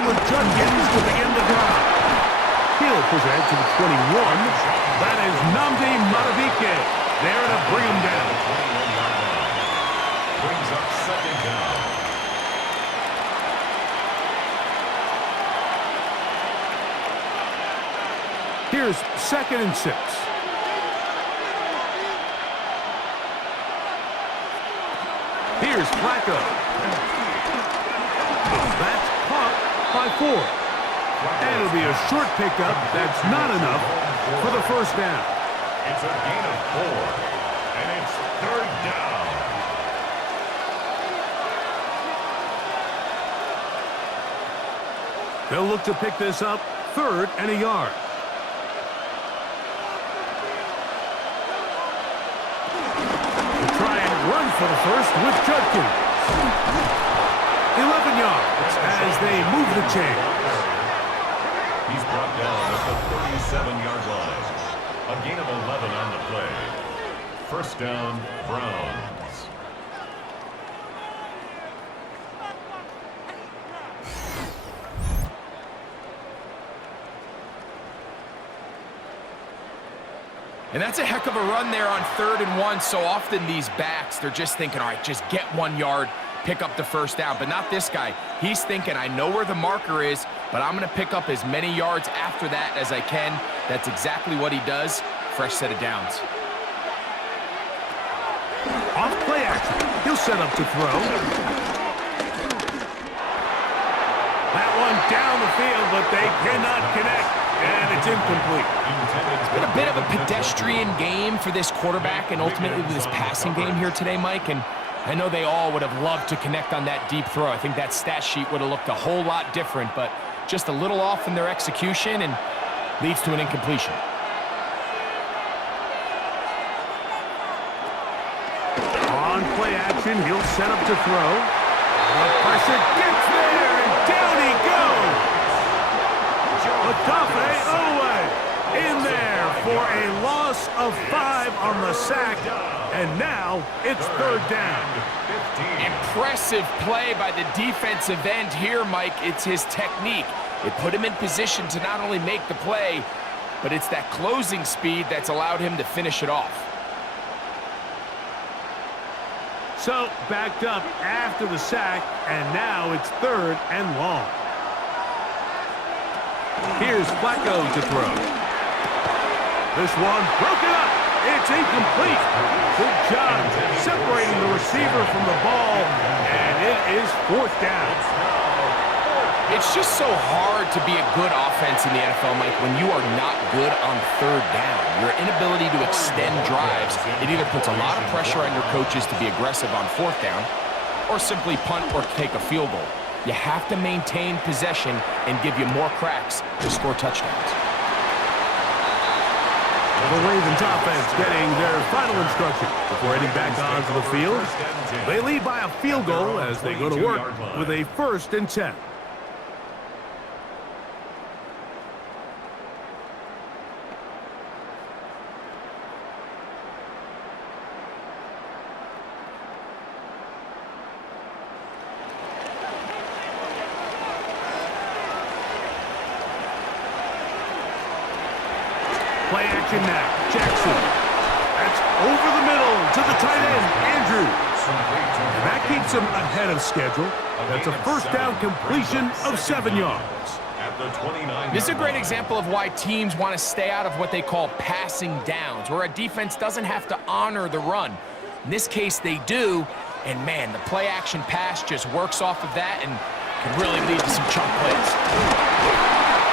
going with Judkins to begin the drive. He'll push ahead to the 21. That is Nnamdi Madubuike there to bring him down. Brings up second down. Here's 2nd and 6. Here's Flacco. That's caught by 4. And it'll be a short pickup. That's not enough for the first down. It's a gain of 4. And it's 3rd down. They'll look to pick this up 3rd and a yard. They'll try and run for the first with Judkins. 11 yards as they move the chains. He's brought down at the 37-yard line. A gain of 11 on the play. First down, Browns. And that's a heck of a run there on 3rd and 1. So often these backs, they're just thinking, all right, just get 1 yard, pick up the first down. But not this guy. He's thinking, I know where the marker is, but I'm going to pick up as many yards after that as I can. That's exactly what he does. Fresh set of downs. Off play action. He'll set up to throw. That one down the field, but they cannot connect. And it's incomplete. It's been a bit of a pedestrian game for this quarterback and ultimately this passing game here today, Mike. And I know they all would have loved to connect on that deep throw. I think that stat sheet would have looked a whole lot different, but just a little off in their execution and leads to an incompletion. On play action, he'll set up to throw. The pressure gets there, and down he goes. Odafe Owe in there for a loss of 5 on the sack, and now it's 3rd down. Impressive play by the defensive end here, Mike. It's his technique. It put him in position to not only make the play, but it's that closing speed that's allowed him to finish it off. So backed up after the sack, and now it's 3rd and long. Here's Flacco to throw. This one broken up. It's incomplete. Good job separating the receiver from the ball, and it is 4th down. It's just so hard to be a good offense in the NFL, Mike, when you are not good on 3rd down. Your inability to extend drives, it either puts a lot of pressure on your coaches to be aggressive on 4th down or simply punt or take a field goal. You have to maintain possession and give you more cracks to score touchdowns. The Ravens offense getting their final instruction before heading back onto the field. They lead by a field goal as they go to work with a 1st and 10. Play action now. Jackson. That's over the middle to the tight end, Andrews. And that keeps him ahead of schedule. That's a first down completion of 7 yards. This is a great example of why teams want to stay out of what they call passing downs, where a defense doesn't have to honor the run. In this case, they do. And, man, the play action pass just works off of that and can really lead to some chunk plays.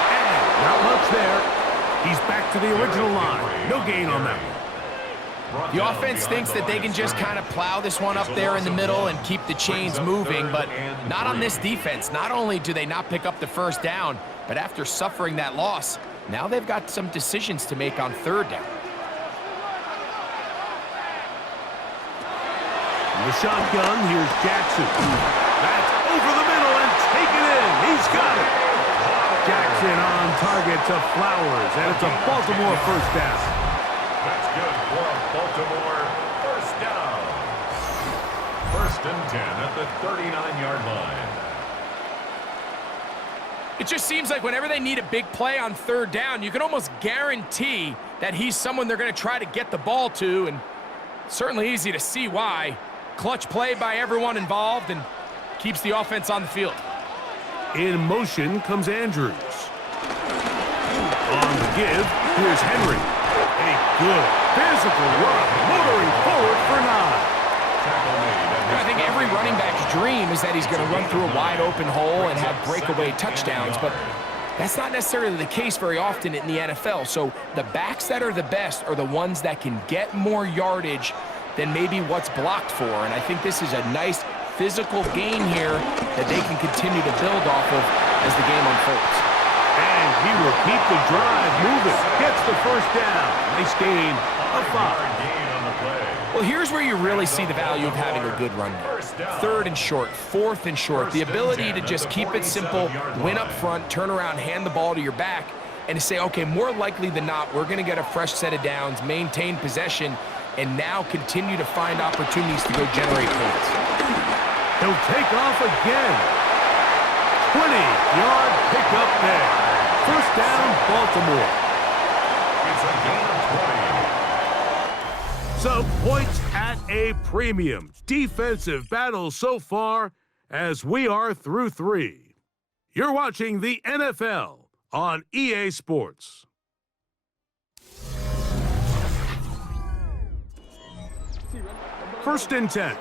And not much there. He's back to the original line. No gain on that one. The offense thinks that they can just kind of plow this one up there in the middle and keep the chains moving, but not on this defense. Not only do they not pick up the first down, but after suffering that loss, now they've got some decisions to make on 3rd down. In the shotgun, here's Jackson. That's over the middle and taken in. He's got it. Jackson on target to Flowers, and it's a Baltimore first down. That's good for a Baltimore first down. 1st and 10 at the 39-yard line. It just seems like whenever they need a big play on third down, you can almost guarantee that he's someone they're going to try to get the ball to, and certainly easy to see why. Clutch play by everyone involved and keeps the offense on the field. In motion comes Andrews. On the give, here's Henry. A good physical run, motoring forward for 9. I think every running back's dream is that he's going to run through a wide open hole and have breakaway touchdowns, but that's not necessarily the case very often in the NFL. So the backs that are the best are the ones that can get more yardage than maybe what's blocked for, and I think this is a nice physical gain here that they can continue to build off of as the game unfolds. And he will keep the drive moving. Gets the first down. Nice gain of 5. Well, here's where you really see the value of having a good run game. Third and short, fourth and short. The ability to just keep it simple, win up front, turn around, hand the ball to your back, and to say, okay, more likely than not, we're going to get a fresh set of downs, maintain possession, and now continue to find opportunities to go generate points. He'll take off again. 20-yard pickup there. First down, Baltimore. It's a gain of 20. So points at a premium. Defensive battle so far as we are through 3. You're watching the NFL on EA Sports. First and 10.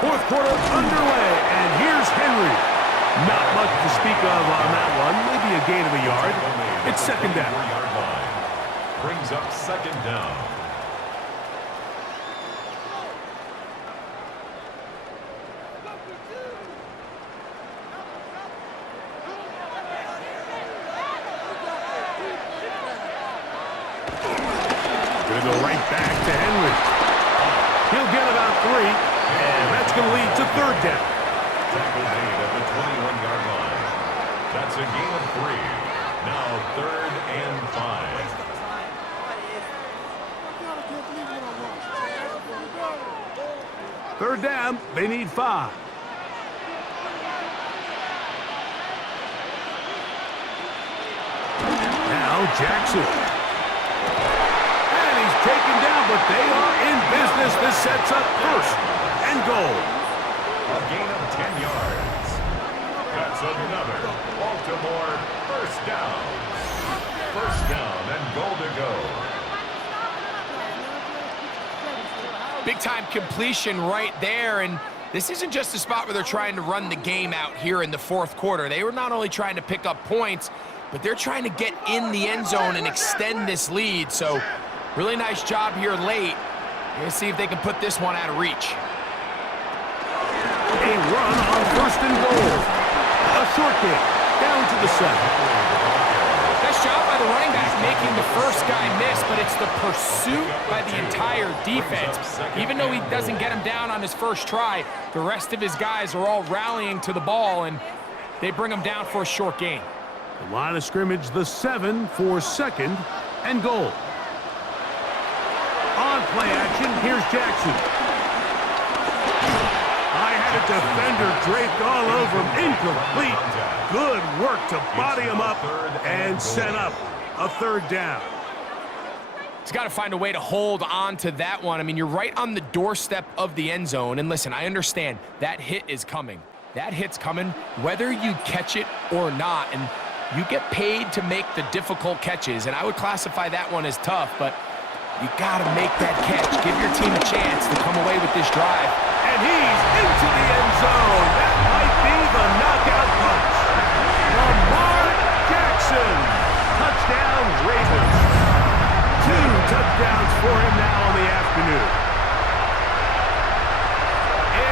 Fourth quarter underway, and here's Henry. Not much to speak of on that one. Maybe a gain of a yard. It's second down. Brings up second down. Gonna go right back to Henry. He'll get about 3, and that's gonna lead to third down. Tackle made at the 21-yard line. That's a gain of 3. Now 3rd and 5. Third down, they need 5. Now Jackson. And he's taken down, but they are in business. This sets up first and goal. A gain of 10 yards. That's another Baltimore first down. First down and goal to go. Big-time completion right there, and this isn't just a spot where they're trying to run the game out here in the fourth quarter. They were not only trying to pick up points, but they're trying to get in the end zone and extend this lead. So really nice job here late. Let's see if they can put this one out of reach. A run on first and goal. A short kick down to the 7. Nice job by the running back making the first guy miss, but it's the pursuit by the entire defense. Even though he doesn't get him down on his first try, the rest of his guys are all rallying to the ball, and they bring him down for a short gain. The line of scrimmage, the 7 for second and goal. On play action, here's Jackson. I had a defender draped all over him. Incomplete. Good work to body him up and set up a third down. He's got to find a way to hold on to that one. I mean, you're right on the doorstep of the end zone. And listen, I understand that hit is coming. That hit's coming whether you catch it or not. And you get paid to make the difficult catches. And I would classify that one as tough, but you got to make that catch. Give your team a chance to come away with this drive. And he's into the end zone. That might be the knockout punch. Lamar Jackson. Touchdown, Ravens. 2 touchdowns for him now on the afternoon.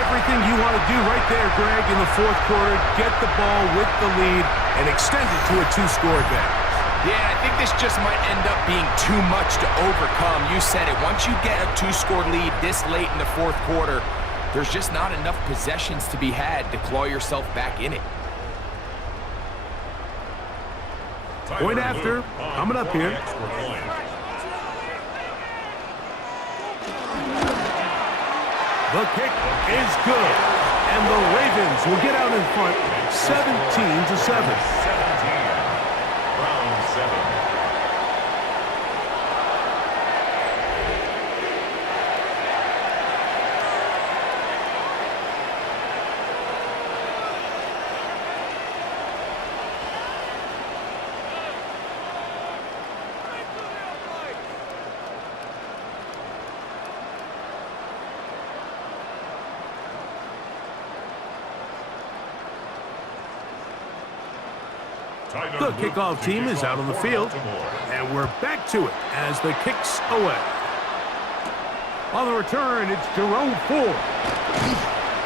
Everything you want to do right there, Greg, in the fourth quarter. Get the ball with the lead and extend it to a 2-score advantage. Yeah, I think this just might end up being too much to overcome. You said it. Once you get a 2-score lead this late in the fourth quarter, there's just not enough possessions to be had to claw yourself back in it. Point after, coming up here. The kick is good, and the Ravens will get out in front 17-7. 17. Round 7. The kickoff team is out on the field, and we're back to it as the kick's away. On the return, it's Jerome Ford.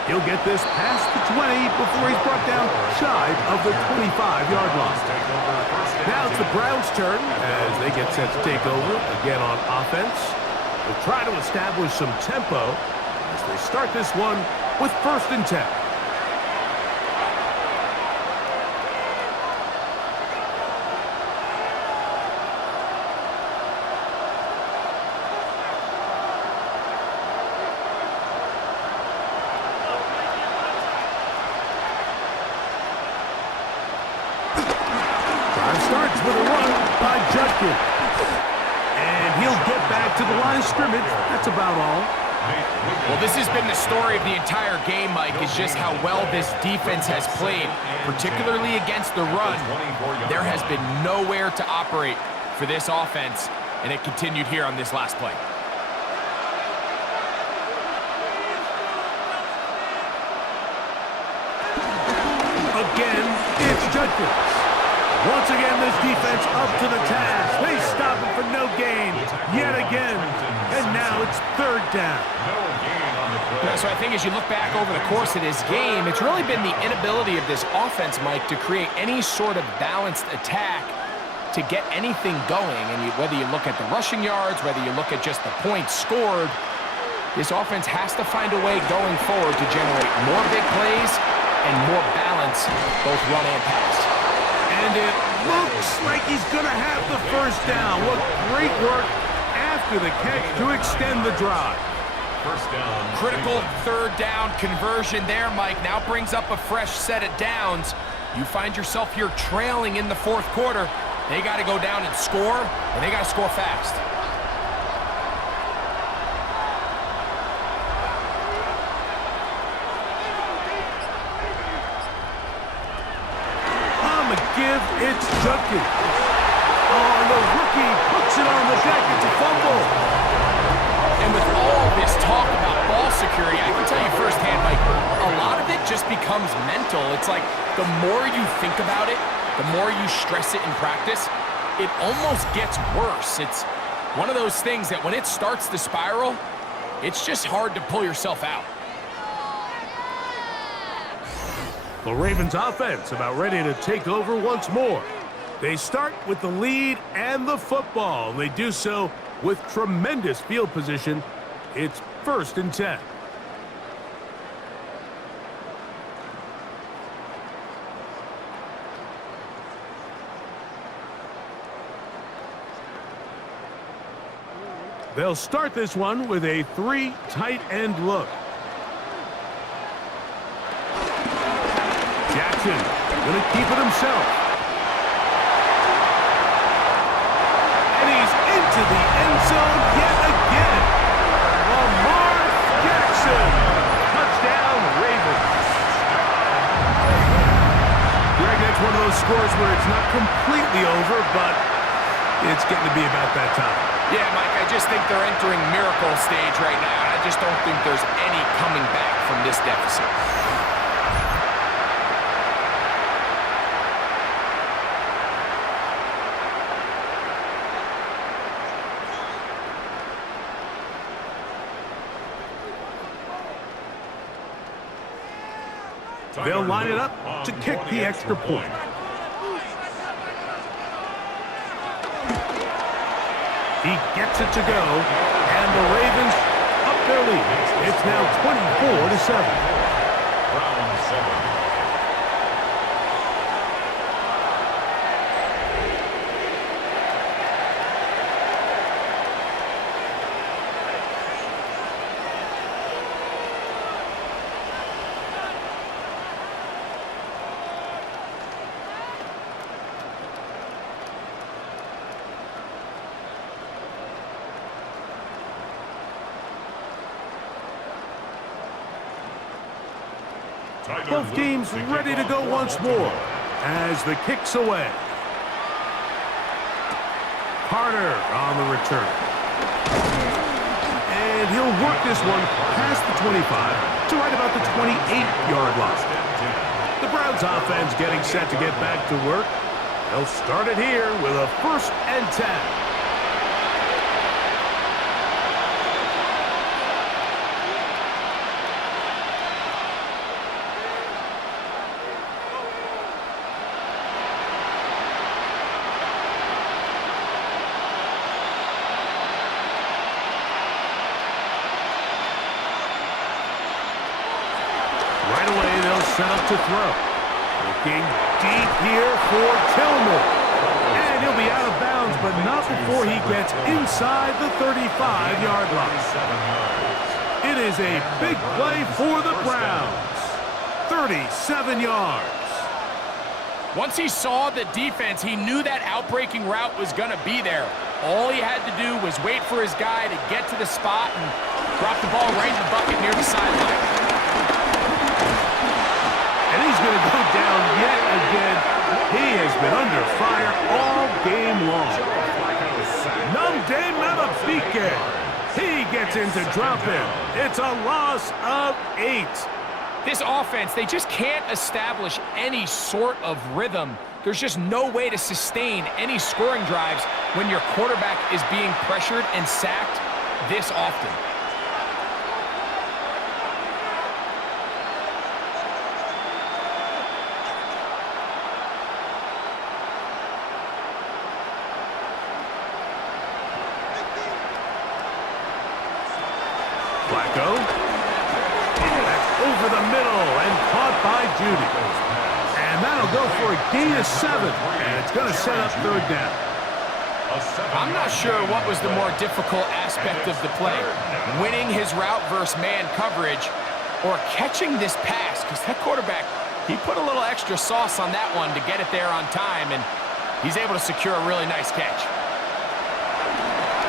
He'll get this past the 20 before he's brought down shy of the 25-yard line. Now it's the Browns' turn as they get set to take over again on offense. They'll try to establish some tempo as they start this one with 1st and 10. Starts with a run by Judkins. And he'll get back to the line of scrimmage. That's about all. Well, this has been the story of the entire game, Mike, is just how well this defense has played, particularly against the run. There has been nowhere to operate for this offense, and it continued here on this last play. Again, it's Judkins. Once again, this defense up to the task. They stop it for no gain yet again. And now it's 3rd down. So I think as you look back over the course of this game, it's really been the inability of this offense, Mike, to create any sort of balanced attack to get anything going. And whether you look at the rushing yards, whether you look at just the points scored, this offense has to find a way going forward to generate more big plays and more balance, both run and pass. And it looks like he's going to have the 1st down. What great work after the catch to extend the drive. 1st down. Critical 3rd down conversion there, Mike. Now brings up a fresh set of downs. You find yourself here trailing in the 4th quarter. They got to go down and score, and they got to score fast. It's Judkins. Oh, the rookie puts it on the deck. It's a fumble. And with all this talk about ball security, I can tell you firsthand, Mike, a lot of it just becomes mental. It's like the more you think about it, the more you stress it in practice, it almost gets worse. It's one of those things that when it starts to spiral, it's just hard to pull yourself out. The Ravens offense about ready to take over once more. They start with the lead and the football. They do so with tremendous field position. It's 1st and 10. They'll start this one with a 3 tight end look. Jackson going to keep it himself. And he's into the end zone yet again. Lamar Jackson. Touchdown, Ravens. Greg, that's one of those scores where it's not completely over, but it's getting to be about that time. Yeah, Mike, I just think they're entering miracle stage right now, and I just don't think there's any coming back from this deficit. They'll line it up to kick the extra point. He gets it to go, and the Ravens up their lead. It's now 24-7. Round 7. Both teams ready to go once more as the kick's away. Carter on the return. And he'll work this one past the 25 to right about the 28-yard line. The Browns offense getting set to get back to work. They'll start it here with a 1st and 10. Right away, they'll set up to throw. Looking deep here for Tillman. And he'll be out of bounds, but not before he gets inside the 35-yard line. It is a big play for the Browns. 37 yards. Once he saw the defense, he knew that outbreaking route was going to be there. All he had to do was wait for his guy to get to the spot and drop the ball right in the bucket near the sideline. And he's going to go down yet again. He has been under fire all game long. Numde Matabike. He gets into dropping. It's a loss of 8. This offense, they just can't establish any sort of rhythm. There's just no way to sustain any scoring drives when your quarterback is being pressured and sacked this often. Flacco. That's over the middle and caught by Judy. And that'll go for a gain of 7. And it's going to set up 3rd down. I'm not sure what was the more difficult aspect of the play. Winning his route versus man coverage or catching this pass. Because that quarterback, he put a little extra sauce on that one to get it there on time. And he's able to secure a really nice catch.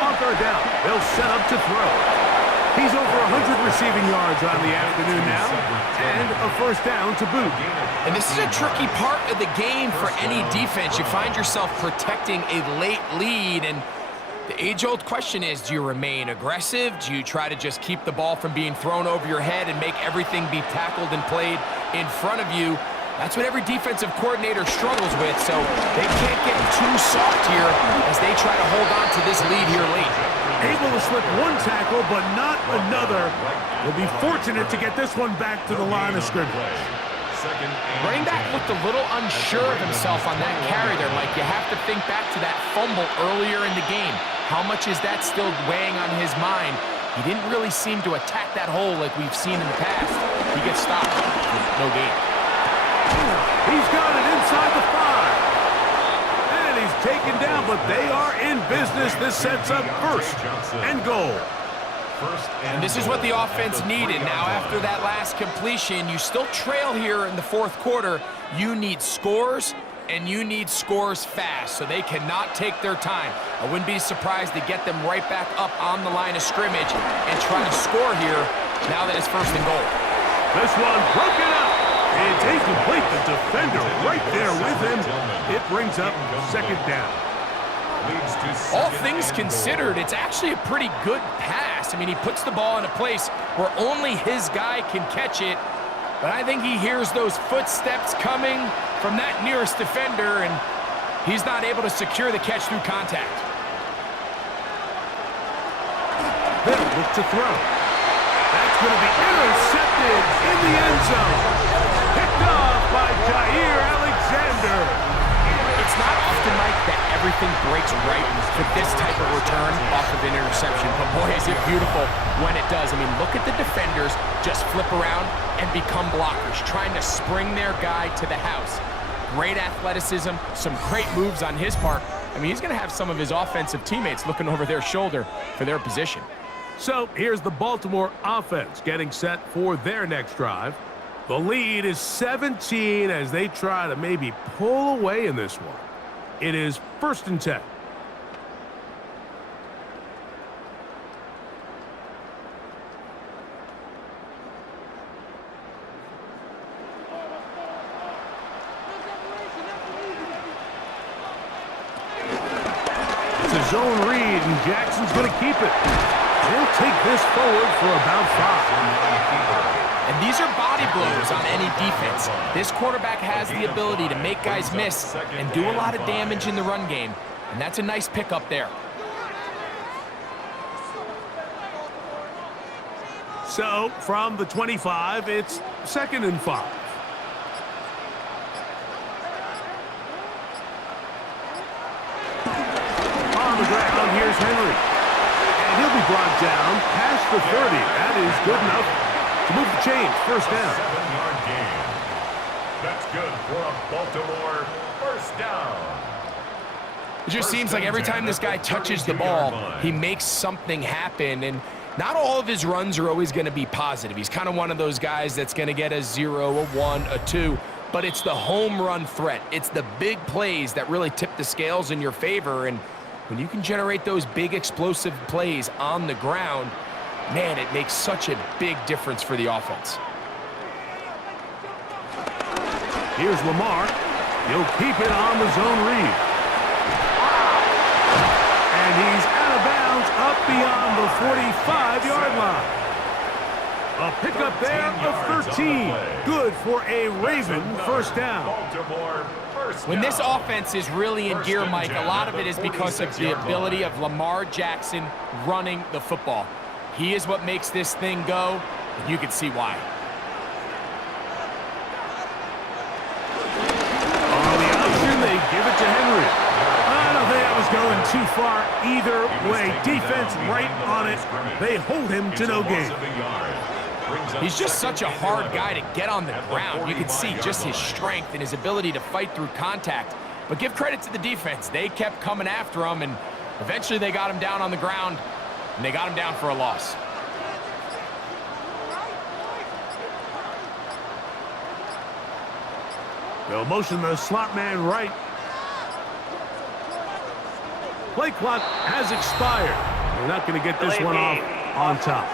On 3rd down, they'll set up to throw. He's over 100 receiving yards on the afternoon now, and a 1st down to boot. And this is a tricky part of the game for any defense. You find yourself protecting a late lead, and the age-old question is, do you remain aggressive? Do you try to just keep the ball from being thrown over your head and make everything be tackled and played in front of you? That's what every defensive coordinator struggles with, so they can't get too soft here as they try to hold on to this lead here late. Able to slip one tackle, but not another. Will be fortunate to get this one back to the line of scrimmage. Running back looked a little unsure of himself on that carry there, Mike. You have to think back to that fumble earlier in the game. How much is that still weighing on his mind? He didn't really seem to attack that hole like we've seen in the past. He gets stopped. No gain. He's got it inside the 5. And he's taken down, but they are in business. This sets up 1st and goal. And this is what the offense needed. Now, after that last completion, you still trail here in the 4th quarter. You need scores, and you need scores fast, so they cannot take their time. I wouldn't be surprised to get them right back up on the line of scrimmage and try to score here now that it's 1st and goal. This one broken up. It's incomplete. The defender right there with him. It brings up 2nd down. All things considered, it's actually a pretty good pass. I mean, he puts the ball in a place where only his guy can catch it. But I think he hears those footsteps coming from that nearest defender, and he's not able to secure the catch through contact. They'll look to throw. That's going to be intercepted in the end zone. Picked off by Jair Alexander. It's not often, Mike, that everything breaks right for this type of return off of an interception. But boy, is it beautiful when it does. I mean, look at the defenders just flip around and become blockers, trying to spring their guy to the house. Great athleticism, some great moves on his part. I mean, he's going to have some of his offensive teammates looking over their shoulder for their position. So here's the Baltimore offense getting set for their next drive. The lead is 17 as they try to maybe pull away in this one. It is 1st and 10. zone read, and Jackson's going to keep it. They'll take this forward for about 5. And these are body blows on any defense. This quarterback has the ability to make guys miss and do a lot of damage in the run game. And that's a nice pickup there. So, from the 25, it's 2nd and 5. On the ground, here's Henry. And he'll be brought down past the 30. That is good enough to move the chains. First down. 7-yard gain. That's good for a Baltimore first down. It just seems like every time this guy touches the ball, he makes something happen. And not all of his runs are always going to be positive. He's kind of one of those guys that's going to get a 0, a 1, a 2. But it's the home run threat. It's the big plays that really tip the scales in your favor. And when you can generate those big explosive plays on the ground, man, it makes such a big difference for the offense. Here's Lamar. He'll keep it on the zone read. And he's out of bounds up beyond the 45-yard line. A pickup there of 13. Good for a Raven first down. When this offense is really in gear, Mike, a lot of it is because of the ability of Lamar Jackson running the football. He is what makes this thing go, and you can see why. On the option, they give it to Henry. I don't think that was going too far either way. Defense right on it. They hold him to no gain. He's just such a hard guy to get on the ground. You can see just his strength and his ability to fight through contact. But give credit to the defense. They kept coming after him, and eventually they got him down on the ground, and they got him down for a loss. They'll motion the slot man right. Play clock has expired. They're not going to get this one off on top.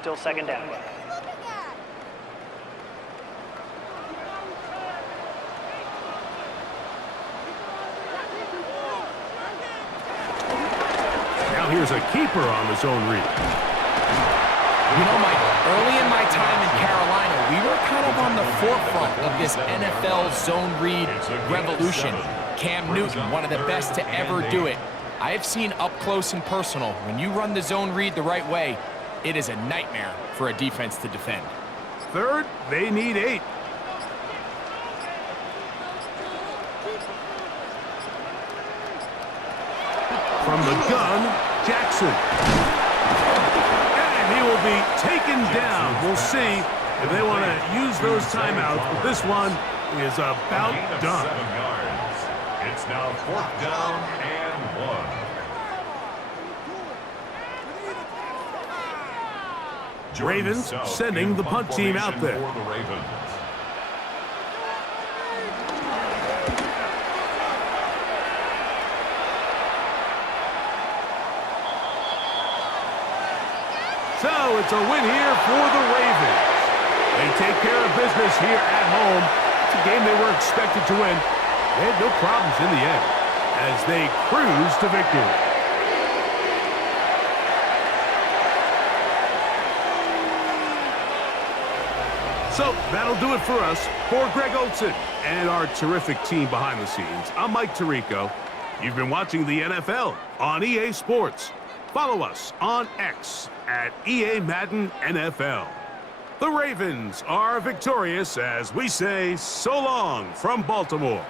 Still 2nd down. Now here's a keeper on the zone read. You know, Mike, early in my time in Carolina, we were kind of on the forefront of this NFL zone read revolution. Cam Newton, one of the best to ever do it. I have seen up close and personal, when you run the zone read the right way, it is a nightmare for a defense to defend. 3rd, they need 8. From the gun, Jackson. And he will be taken down. We'll see if they want to use those timeouts, but this one is about done. 7 yards. It's now 4th down and 1. Ravens sending the punt team out there. For the Ravens. So it's a win here for the Ravens. They take care of business here at home. It's a game they were expected to win. They had no problems in the end as they cruise to victory. So that'll do it for us. For Greg Olson and our terrific team behind the scenes, I'm Mike Tirico. You've been watching the NFL on EA Sports. Follow us on X at EA Madden NFL. The Ravens are victorious as we say so long from Baltimore.